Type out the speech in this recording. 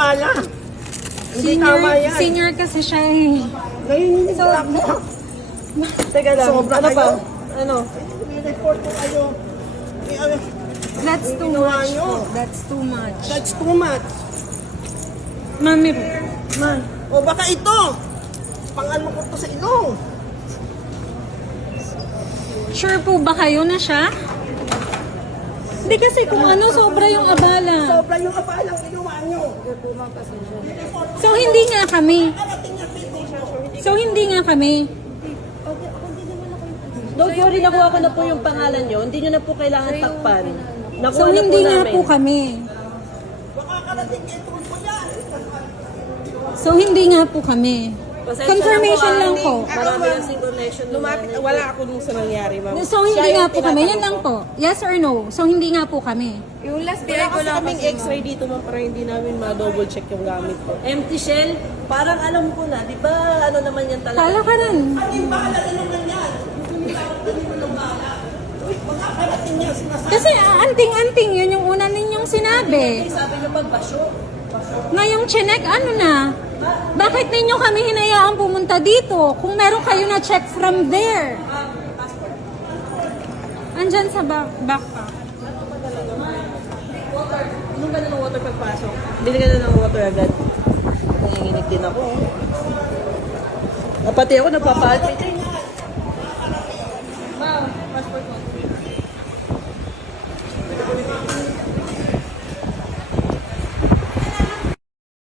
abala. Hindi tama yan. Senior kasi siya eh. Ngayon so, ako. Teka lang, Sobra ano pa? kayo. Ano? May report ko kayo. That's too Ginawa much nyo. po. That's too much. That's too much. Mami, Man. O baka ito. Pang-ano ko to sa ilong. sure po ba kayo na siya? Hindi kasi kung ano, sobra yung abala. Sobra yung abalang ginawa nyo. So, hindi nga kami. So, hindi nga kami. Don't worry, nakuha ko na po yung pangalan nyo. Hindi nyo na po kailangan takpan. Nakuha So, na po hindi nga namin. po kami. Makakarating kayo po yan. So, hindi nga po kami. Pasensya Confirmation na lang po, po. Marami kasing connection. Wala ako dun sa nangyari, ma'am. So, hindi nga po kami. Yan lang po. Yes or no? So, hindi nga po kami. Yung last Wala day ko kasi lang kaming kasi x-ray dito, ma'am, para hindi namin ma-double check yung gamit ko. Empty shell, parang alam ko na, di ba ano naman yan talaga? Kala ka rin. Kasi anting-anting, yun yung una ninyong sinabi. Sabi nyo pagbasyo. Ngayong chinek, ano na? Bakit ninyo kami hinayaang pumunta dito? Kung meron kayo na check from there. Andyan sa backpack. Anong gano'n ng water pagpasok? Bili ka na ng water agad. Nanginginig din ako. Pati ako nagpapalpit.